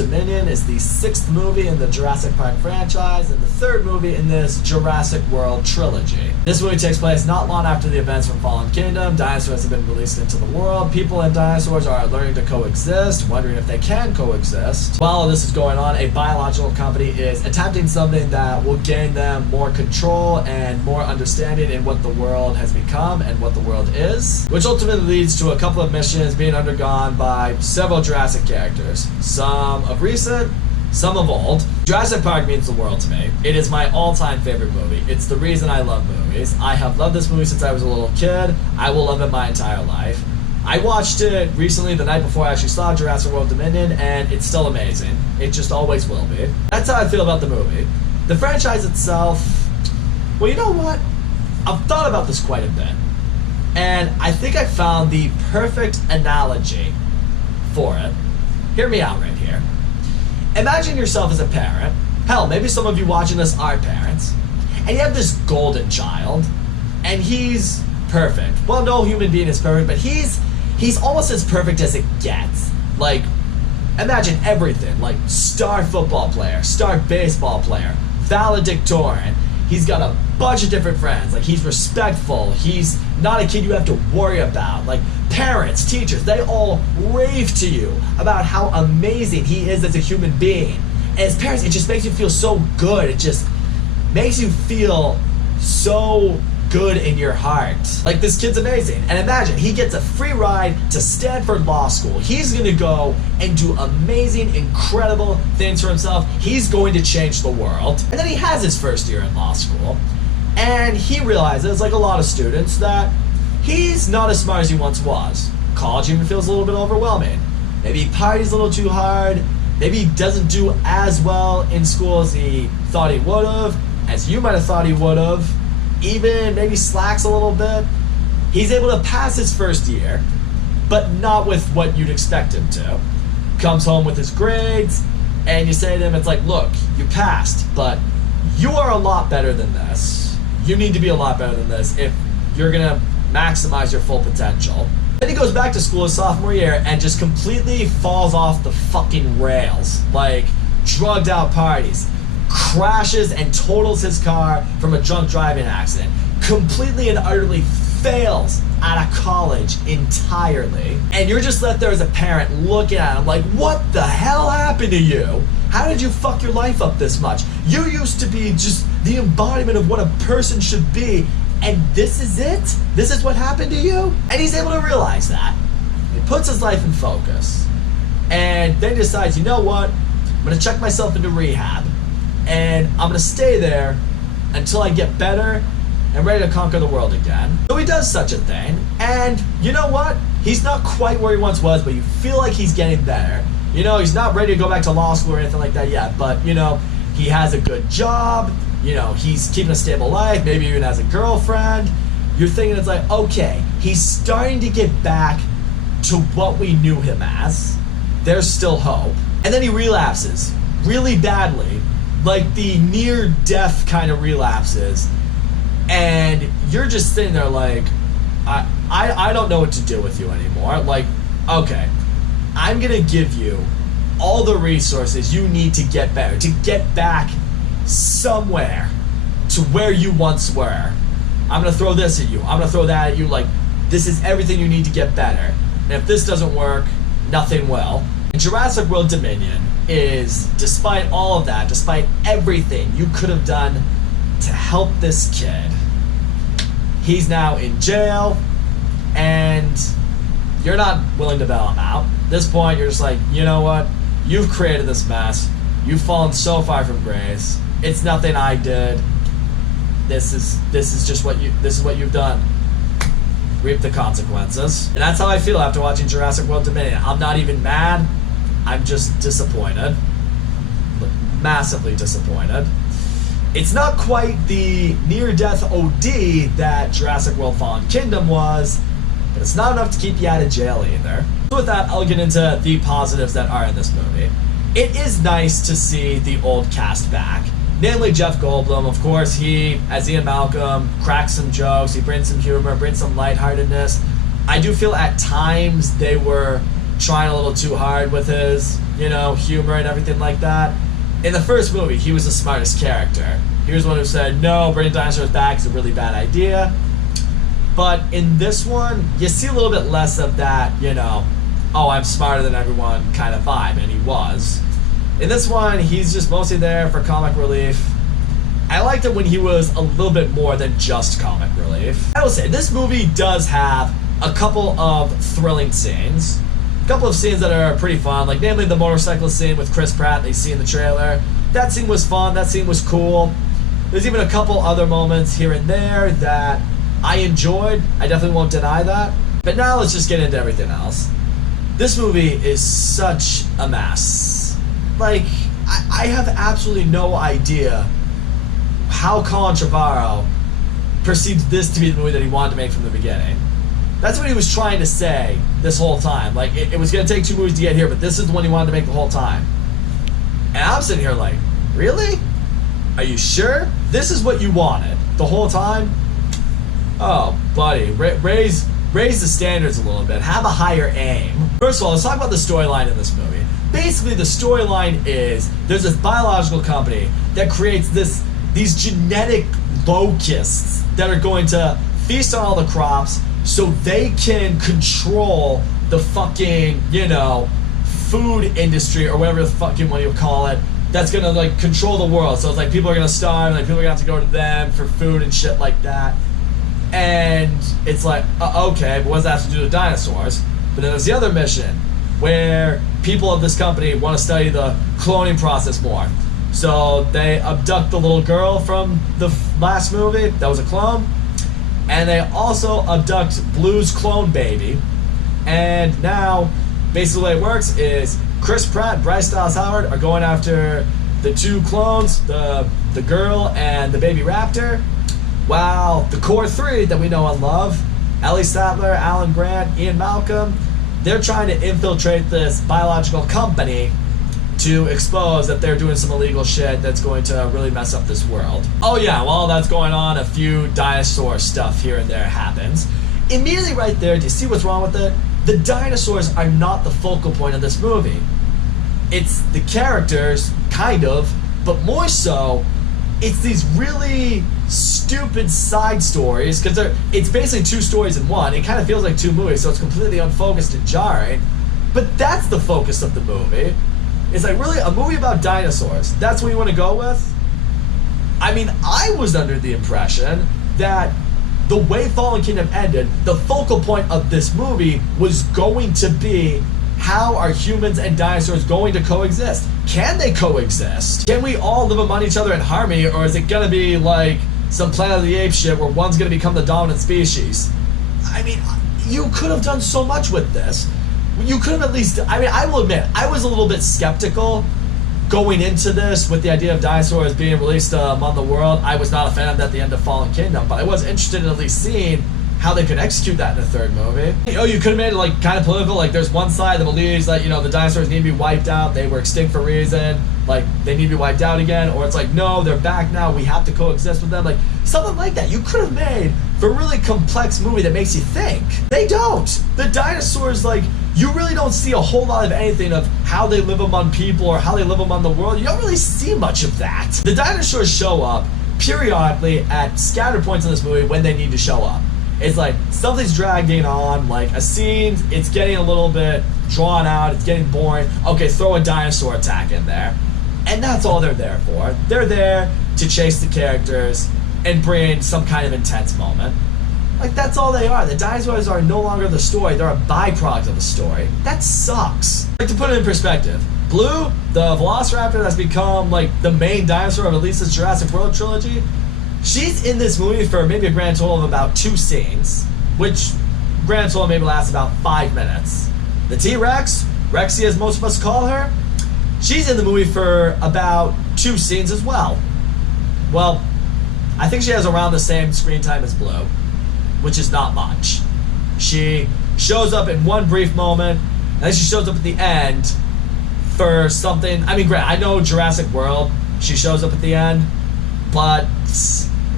Dominion is the 6th movie in the Jurassic Park franchise and the 3rd movie in this Jurassic World trilogy. This movie takes place not long after the events from Fallen Kingdom. Dinosaurs have been released into the world. People and dinosaurs are learning to coexist, wondering if they can coexist. While this is going on, a biological company is attempting something that will gain them more control and more understanding in what the world has become and what the world is, which ultimately leads to a couple of missions being undergone by several Jurassic characters. Some of recent, some of old. Jurassic Park means the world to me. It is my all-time favorite movie. It's the reason I love movies. I have loved this movie since I was a little kid. I will love it my entire life. I watched it recently, the night before I actually saw Jurassic World Dominion, and it's still amazing. It just always will be. That's how I feel about the movie. The franchise itself, well, you know what? I've thought about this quite a bit, and I think I found the perfect analogy for it. Hear me out right here. Imagine yourself as a parent. Hell, maybe some of you watching this are parents, and you have this golden child, and he's perfect. Well, no human being is perfect, but he's almost as perfect as it gets. Like, imagine everything, like star football player, star baseball player, valedictorian. He's got a bunch of different friends. Like, he's respectful. He's not a kid you have to worry about. Like, parents, teachers, they all rave to you about how amazing he is as a human being. And as parents, it just makes you feel so good. It just makes you feel so good in your heart. Like, this kid's amazing. And imagine, he gets a free ride to Stanford Law School. He's gonna go and do amazing, incredible things for himself. He's going to change the world. And then he has his first year in law school. And he realizes, like a lot of students, that he's not as smart as he once was. College even feels a little bit overwhelming. Maybe he parties a little too hard. Maybe he doesn't do as well in school as he thought he would have, as you might have thought he would have. Even maybe slacks a little bit. He's able to pass his first year, but not with what you'd expect him to. Comes home with his grades, and you say to him, it's like, look, you passed, but you are a lot better than this. You need to be a lot better than this if you're gonna maximize your full potential. Then he goes back to school his sophomore year and just completely falls off the fucking rails. Like, drugged out parties. Crashes and totals his car from a drunk driving accident. Completely and utterly fails out of college entirely. And you're just left there as a parent looking at him like, what the hell happened to you? How did you fuck your life up this much? You used to be just the embodiment of what a person should be, and this is it? This is what happened to you? And he's able to realize that. He puts his life in focus, and then decides, you know what? I'm gonna check myself into rehab, and I'm gonna stay there until I get better and ready to conquer the world again. So he does such a thing, and you know what? He's not quite where he once was, but you feel like he's getting better. You know, he's not ready to go back to law school or anything like that yet, but you know, he has a good job, you know, he's keeping a stable life, maybe even has a girlfriend. You're thinking it's like, okay, he's starting to get back to what we knew him as. There's still hope. And then he relapses really badly, like the near-death kind of relapses. And you're just sitting there like, I don't know what to do with you anymore. Like, okay, I'm gonna give you all the resources you need to get better, to get back somewhere to where you once were. I'm gonna throw this at you, I'm gonna throw that at you, like, this is everything you need to get better. And if this doesn't work, nothing will. And Jurassic World Dominion is, despite all of that, despite everything you could have done to help this kid, he's now in jail, and you're not willing to bail him out. At this point, you're just like, you know what? You've created this mess. You've fallen so far from grace. It's nothing I did. This is just what you've done. Reap the consequences. And that's how I feel after watching Jurassic World Dominion. I'm not even mad. I'm just disappointed. Massively disappointed. It's not quite the near-death OD that Jurassic World Fallen Kingdom was, but it's not enough to keep you out of jail either. So with that, I'll get into the positives that are in this movie. It is nice to see the old cast back. Namely Jeff Goldblum, of course. He, as Ian Malcolm, cracks some jokes, he brings some humor, brings some lightheartedness. I do feel at times they were trying a little too hard with his, humor and everything like that. In the first movie, he was the smartest character. He was the one who said, no, bringing dinosaurs back is a really bad idea. But in this one, you see a little bit less of that, oh, I'm smarter than everyone kind of vibe, and he was. In this one, he's just mostly there for comic relief. I liked it when he was a little bit more than just comic relief. I will say, this movie does have a couple of thrilling scenes. A couple of scenes that are pretty fun, like namely the motorcycle scene with Chris Pratt that you see in the trailer. That scene was fun, that scene was cool. There's even a couple other moments here and there that I enjoyed. I definitely won't deny that. But now let's just get into everything else. This movie is such a mess. Like, I have absolutely no idea how Colin Trevorrow perceived this to be the movie that he wanted to make from the beginning. That's what he was trying to say this whole time. Like, it was going to take 2 movies to get here, but this is the one he wanted to make the whole time. And I'm sitting here like, really? Are you sure? This is what you wanted the whole time? Oh, buddy, raise the standards a little bit. Have a higher aim. First of all, let's talk about the storyline in this movie. Basically, the storyline is there's this biological company that creates these genetic locusts that are going to feast on all the crops so they can control the fucking, food industry or whatever the fucking one you call it. That's gonna like control the world. So it's like people are gonna starve, like people are gonna have to go to them for food and shit like that. And it's like, okay, but what does that have to do with dinosaurs? But then there's the other mission where people of this company want to study the cloning process more. So they abduct the little girl from the last movie that was a clone, and they also abduct Blue's clone baby. And now, basically the way it works is Chris Pratt and Bryce Dallas Howard are going after the 2 clones, the girl and the baby raptor, while the core 3 that we know and love, Ellie Sattler, Alan Grant, Ian Malcolm, they're trying to infiltrate this biological company to expose that they're doing some illegal shit that's going to really mess up this world. Oh yeah, while that's going on, a few dinosaur stuff here and there happens. Immediately right there, do you see what's wrong with it? The dinosaurs are not the focal point of this movie. It's the characters, kind of, but more so, it's these really stupid side stories, because it's basically 2 stories in one. It kind of feels like 2 movies, so it's completely unfocused and jarring. But that's the focus of the movie. It's like, really, a movie about dinosaurs, that's what you want to go with? I mean, I was under the impression that the way Fallen Kingdom ended, the focal point of this movie was going to be, how are humans and dinosaurs going to coexist? Can they coexist? Can we all live among each other in harmony, or is it gonna be like some Planet of the Apes shit where one's gonna become the dominant species? I mean, you could have done so much with this. You could have at least, I will admit, I was a little bit skeptical going into this with the idea of dinosaurs being released among the world. I was not a fan of that at the end of Fallen Kingdom, but I was interested in at least seeing how they could execute that in a 3rd movie. You could have made it like kind of political, like there's one side that believes that, the dinosaurs need to be wiped out, they were extinct for a reason, like they need to be wiped out again, or it's like, no, they're back now, we have to coexist with them, like something like that. You could have made for a really complex movie that makes you think. They don't. The dinosaurs, like, you really don't see a whole lot of anything of how they live among people or how they live among the world. You don't really see much of that. The dinosaurs show up periodically at scattered points in this movie when they need to show up. It's like something's dragging on, like a scene, it's getting a little bit drawn out, it's getting boring. Okay, throw a dinosaur attack in there. And that's all they're there for. They're there to chase the characters and bring some kind of intense moment. Like, that's all they are. The dinosaurs are no longer the story, they're a byproduct of the story. That sucks. Like, to put it in perspective, Blue, the velociraptor that's become like the main dinosaur of at least this Jurassic World trilogy, she's in this movie for maybe a grand total of about 2 scenes, which grand total maybe lasts about 5 minutes. The T-Rex, Rexy as most of us call her, she's in the movie for about 2 scenes as well. Well, I think she has around the same screen time as Blue, which is not much. She shows up in one brief moment, and then she shows up at the end for something. I mean, granted, I know Jurassic World, she shows up at the end, but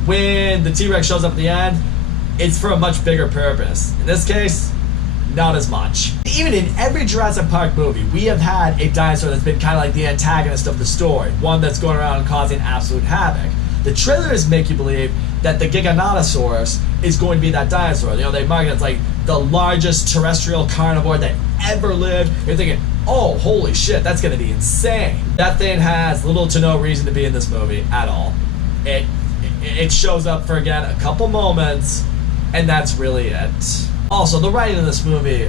when the T-Rex shows up at the end, it's for a much bigger purpose. In this case, not as much. Even in every Jurassic Park movie, we have had a dinosaur that's been kind of like the antagonist of the story, one that's going around and causing absolute havoc. The trailers make you believe that the Giganotosaurus is going to be that dinosaur. You know, they market it as like the largest terrestrial carnivore that ever lived. You're thinking, oh, holy shit, that's going to be insane. That thing has little to no reason to be in this movie at all. It shows up for, again, a couple moments, and that's really it. Also, the writing in this movie,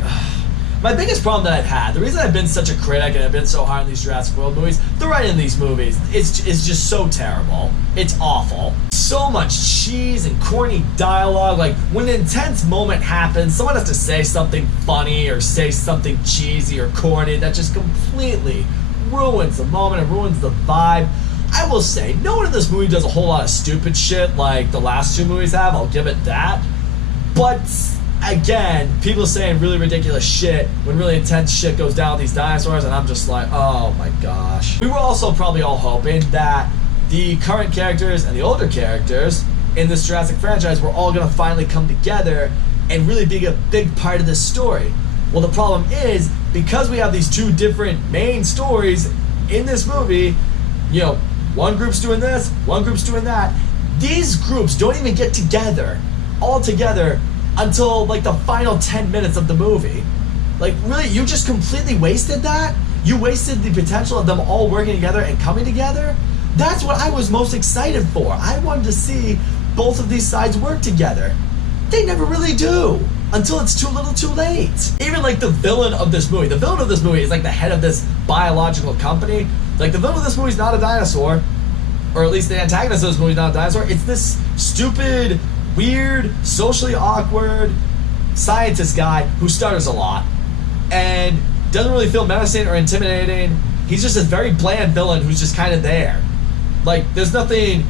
my biggest problem that I've had, the reason I've been such a critic and I've been so hard on these Jurassic World movies, the writing in these movies is just so terrible. It's awful. So much cheese and corny dialogue. Like, when an intense moment happens, someone has to say something funny or say something cheesy or corny that just completely ruins the moment and ruins the vibe. I will say, no one in this movie does a whole lot of stupid shit like the last two movies have, I'll give it that. But again, people saying really ridiculous shit when really intense shit goes down with these dinosaurs, and I'm just like, oh my gosh. We were also probably all hoping that the current characters and the older characters in this Jurassic franchise were all gonna finally come together and really be a big part of this story. Well, the problem is, because we have these two different main stories in this movie, you know, one group's doing this, one group's doing that, these groups don't even get together, all together, until like the final 10 minutes of the movie. Like, really, you just completely wasted that? You wasted the potential of them all working together and coming together? That's what I was most excited for. I wanted to see both of these sides work together. They never really do, until it's too little too late. Even like the villain of this movie is like the head of this biological company. Like, the villain of this movie is not a dinosaur, or at least the antagonist of this movie is not a dinosaur. It's this stupid, weird, socially awkward scientist guy who stutters a lot and doesn't really feel menacing or intimidating. He's just a very bland villain who's just kind of there. Like, there's nothing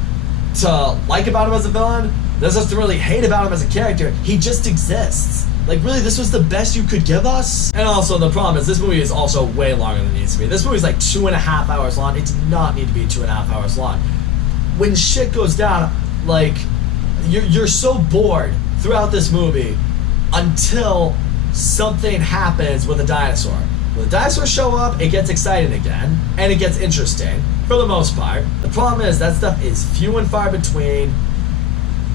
to like about him as a villain. There's nothing to really hate about him as a character. He just exists. Like, really, this was the best you could give us? And also, the problem is, this movie is also way longer than it needs to be. This movie's like 2.5 hours long. It does not need to be 2.5 hours long. When shit goes down, like, you're so bored throughout this movie until something happens with a dinosaur. When the dinosaurs show up, it gets exciting again, and it gets interesting, for the most part. The problem is, that stuff is few and far between,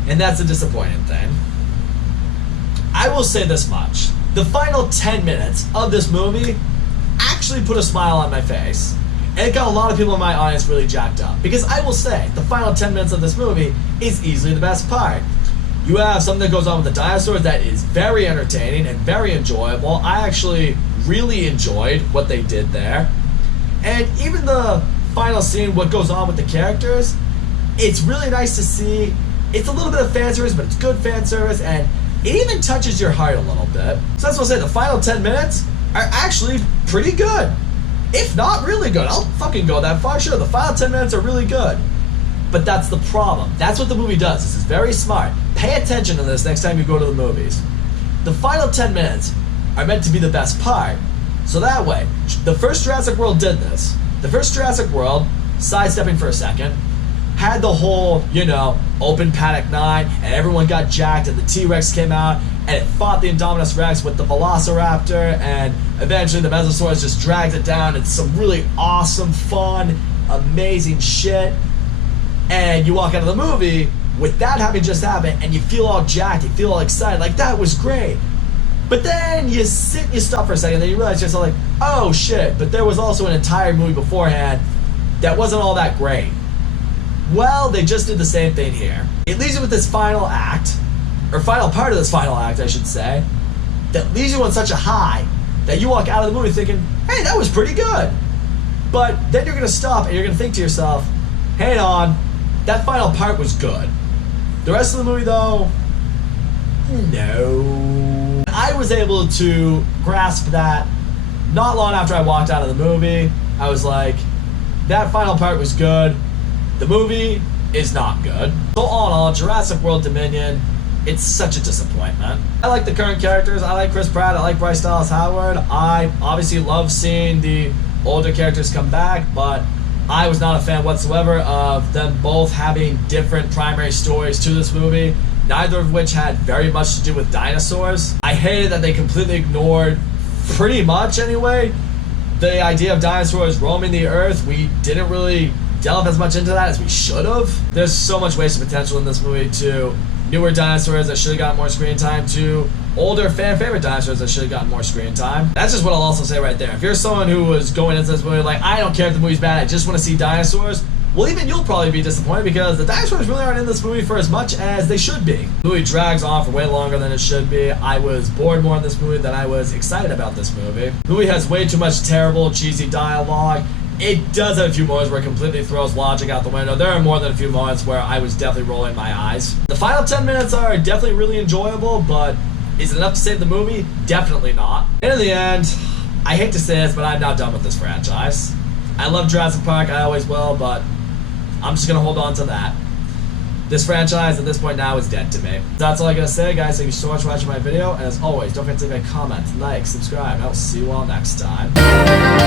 and that's a disappointing thing. I will say this much. The final 10 minutes of this movie actually put a smile on my face, and it got a lot of people in my audience really jacked up. Because I will say, the final 10 minutes of this movie is easily the best part. You have something that goes on with the dinosaurs that is very entertaining and very enjoyable. I actually really enjoyed what they did there. And even the final scene, what goes on with the characters, it's really nice to see. It's a little bit of fan service, but it's good fan service, and it even touches your heart a little bit. So that's what I'll say, the final 10 minutes are actually pretty good. If not really good. I'll fucking go that far. Sure, the final 10 minutes are really good. But that's the problem. That's what the movie does. This is very smart. Pay attention to this next time you go to the movies. The final 10 minutes are meant to be the best part. So that way, the first Jurassic World did this. The first Jurassic World, sidestepping for a second, had the whole, you know, open Paddock 9, and everyone got jacked, and the T-Rex came out, and it fought the Indominus Rex with the Velociraptor, and eventually the Mesosaurus just dragged it down. It's some really awesome, fun, amazing shit. And you walk out of the movie with that having just happened, and you feel all jacked, you feel all excited, like, that was great. But then you sit and you stop for a second, and then you realize yourself like, oh shit, but there was also an entire movie beforehand that wasn't all that great. Well, they just did the same thing here. It leaves you with this final act, or final part of this final act, I should say, that leaves you on such a high that you walk out of the movie thinking, hey, that was pretty good. But then you're gonna stop and you're gonna think to yourself, hang on, that final part was good. The rest of the movie, though, no. I was able to grasp that not long after I walked out of the movie. I was like, that final part was good. The movie is not good. So all in all, Jurassic World Dominion, it's such a disappointment. I like the current characters. I like Chris Pratt. I like Bryce Dallas Howard. I obviously love seeing the older characters come back, but I was not a fan whatsoever of them both having different primary stories to this movie. neither of which had very much to do with dinosaurs. I hated that they completely ignored, pretty much anyway, the idea of dinosaurs roaming the earth. We didn't really delve as much into that as we should have. There's so much wasted potential in this movie, to newer dinosaurs that should have gotten more screen time, to older fan favorite dinosaurs that should have gotten more screen time. That's just what I'll also say right there. If you're someone who was going into this movie like, I don't care if the movie's bad, I just want to see dinosaurs, well, even you'll probably be disappointed, because the dinosaurs really aren't in this movie for as much as they should be. The movie drags on for way longer than it should be. I was bored more in this movie than I was excited about this movie. The movie has way too much terrible, cheesy dialogue. It does have a few moments where it completely throws logic out the window. There are more than a few moments where I was definitely rolling my eyes. The final 10 minutes are definitely really enjoyable, but is it enough to save the movie? Definitely not. And in the end, I hate to say this, but I'm not done with this franchise. I love Jurassic Park, I always will, but I'm just gonna hold on to that. This franchise at this point now is dead to me. That's all I gotta say, guys. Thank you so much for watching my video, and as always, don't forget to leave a comment, like, subscribe, and I'll see you all next time.